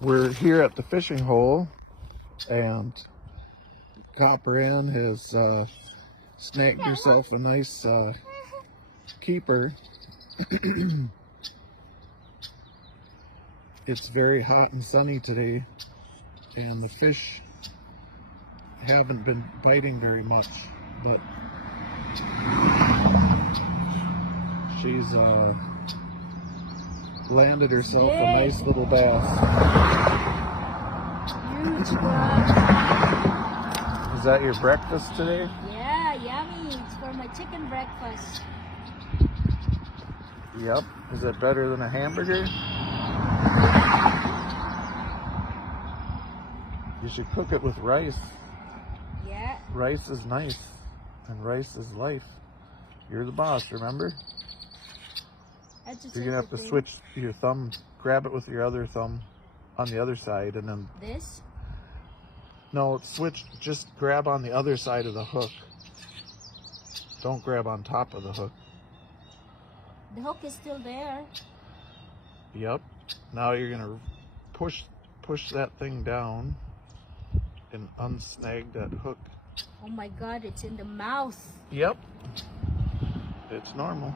We're here at the fishing hole, and Copper Ann has snagged herself a nice keeper. It's very hot and sunny today, and the fish haven't been biting very much, but she's landed herself a nice little bass. Huge one. Is that your breakfast today? Yeah, yummy. It's for my chicken breakfast. Yep. Is it better than a hamburger? You should cook it with rice. Yeah. Rice is nice, and rice is life. You're the boss, remember? You're gonna have to switch your thumb, grab it with your other thumb on the other side, and then... This? No, switch, just grab on the other side of the hook. Don't grab on top of the hook. The hook is still there. Yep. Now you're gonna push that thing down and unsnag that hook. Oh my God, it's in the mouth. Yep. It's normal.